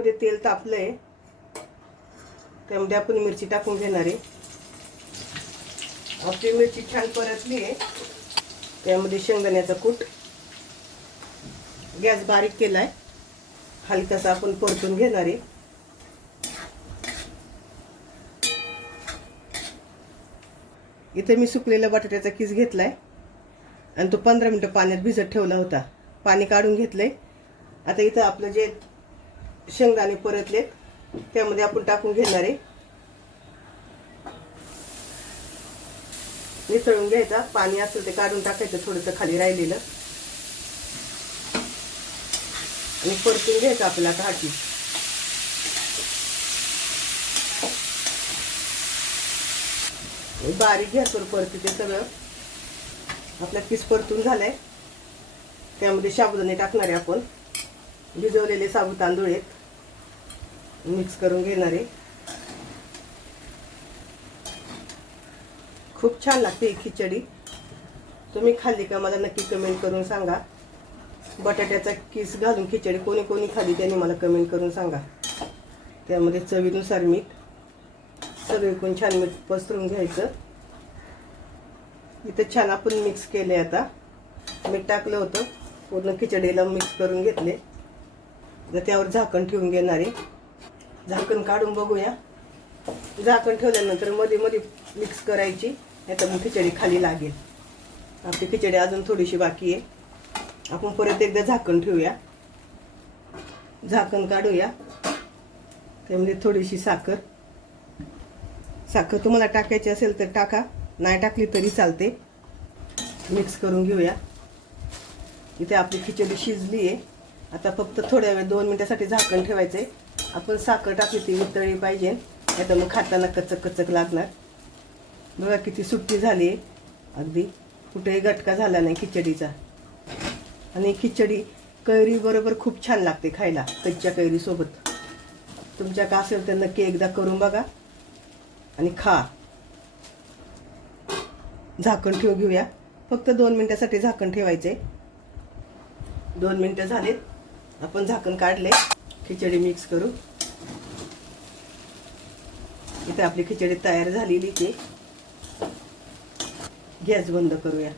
कढईमध्ये तेल तापलंय, त्यामध्ये आपण मिरची टाकून घेणार आहे. आपली मिरची छान परतली आहे. त्यामध्ये शेंगदाण्याचा कूट, गॅस बारीक केलाय, हलकासा आपण परतून घेणार आहे. इथे मी सुकलेला बटाट्याचा किस घेतलाय आणि तो 15 मिनिटं पाण्यात भिजत ठेवला होता. पाणी काढून घेतलंय. आता इथं आपलं जे शेंगदाणे परतलेत त्यामध्ये आपण टाकून घेणार आहे. मिसळून घ्यायचा. पाणी असेल ते काढून टाकायचं थोडंसं खाली राहिलेलं आणि परतून घ्यायचं आपल्याला हाती. बारीक गॅसवर परती ते सगळं. आपला किस परतून झालाय. त्यामध्ये साबुदाणे टाकणार आहे आपण. भिजवलेले साबू तांदूळ आहेत, मिक्स करून घेणार आहे. खूप छान लागते ही खिचडी. तुम्ही खाल्ली का मला नक्की कमेंट करून सांगा. बटाट्याचा किस घालून खिचडी कोणी कोणी खाल्ली त्यांनी मला कमेंट करून सांगा. त्यामध्ये चवीनुसार मीठ, सगळीकडून छान मीठ पसरून घ्यायचं. इथं छान आपण मिक्स केले. आता मीठ टाकलं होतं, पूर्ण खिचडीला मिक्स करून घेतले. तर त्यावर झाकण ठेवून घेणार आहे. झाकण काढून बघूया. झाकण ठेवल्यानंतर मध्ये मध्ये मिक्स करायची, नाहीतर मग खिचडी खाली लागेल. आपली खिचडी अजून थोडीशी बाकी आहे. आपण परत एकदा झाकण ठेवूया. झाकण काढूया. त्यामध्ये थोडीशी साखर तुम्हाला टाकायची असेल तर टाका, नाही टाकली तरी चालते. मिक्स करून घेऊया. इथे आपली खिचडी शिजली आहे. आता फक्त थोड्या वेळ 2 मिनिटासाठी झाकण ठेवायचं आहे. आपण साखर टाकली ती वितळली पाहिजे, नाहीतर मग खाताना कचक कचक लागणार. बघा किती सुट्टी झाली आहे. अगदी कुठेही गटका झाला नाही खिचडीचा. आणि खिचडी कैरी बरोबर खूप छान लागते खायला, कच्च्या कैरीसोबत. तुमच्या का असेल तर नक्की एकदा करून बघा आणि खा. झाकण घेऊया. फक्त 2 मिनिटासाठी झाकण ठेवायचे. 2 मिनिटं झालेत. आपण झाकण काढले. खिचडी मिक्स करू. इथे आपली खिचडी तयार झालेली आहे. गॅस बंद करूया.